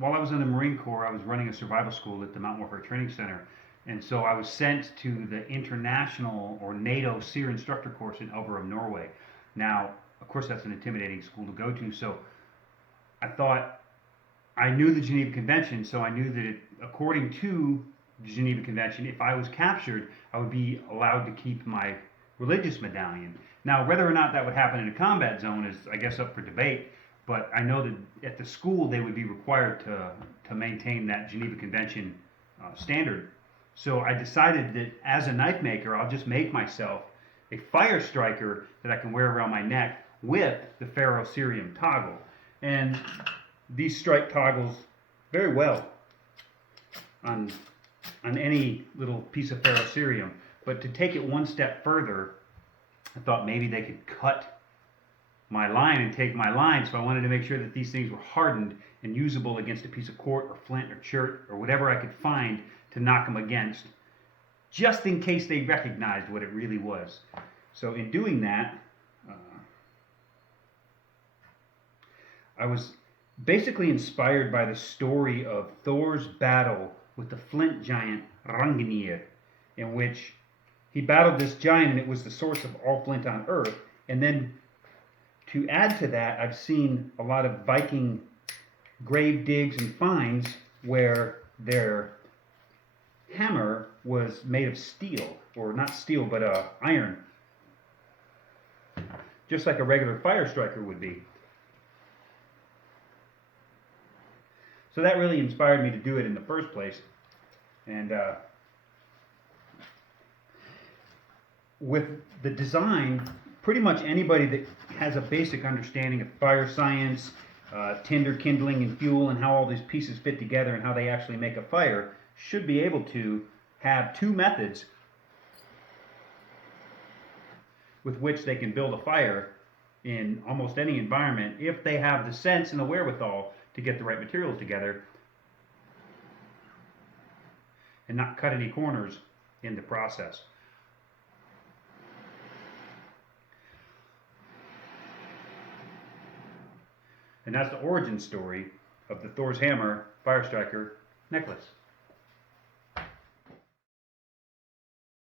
while I was in the Marine Corps, I was running a survival school at the Mountain Warfare Training Center, and so I was sent to the international or NATO SEER instructor course in Elverum, Norway. Now, of course, that's an intimidating school to go to, so I thought I knew the Geneva Convention, so I knew that according to the Geneva Convention, if I was captured, I would be allowed to keep my religious medallion. Now, whether or not that would happen in a combat zone is, I guess, up for debate. But I know that at the school they would be required to maintain that Geneva Convention standard. So I decided that as a knife maker, I'll just make myself a Firestriker that I can wear around my neck with the ferrocerium toggle. And these strike toggles very well on any little piece of ferrocerium. But to take it one step further, I thought maybe they could cut my line and take my line, so I wanted to make sure that these things were hardened and usable against a piece of quart or flint or chert or whatever I could find to knock them against, just in case they recognized what it really was. So in doing that, I was basically inspired by the story of Thor's battle with the flint giant Mjolnir, in which he battled this giant and it was the source of all flint on Earth. And then to add to that, I've seen a lot of Viking grave digs and finds where their hammer was made of steel, or not steel, but iron, just like a regular Firestriker would be. So that really inspired me to do it in the first place. And with the design, pretty much anybody that has a basic understanding of fire science, tinder kindling and fuel, and how all these pieces fit together and how they actually make a fire should be able to have two methods with which they can build a fire in almost any environment if they have the sense and the wherewithal to get the right materials together and not cut any corners in the process. And that's the origin story of the Thor's Hammer Firestriker necklace.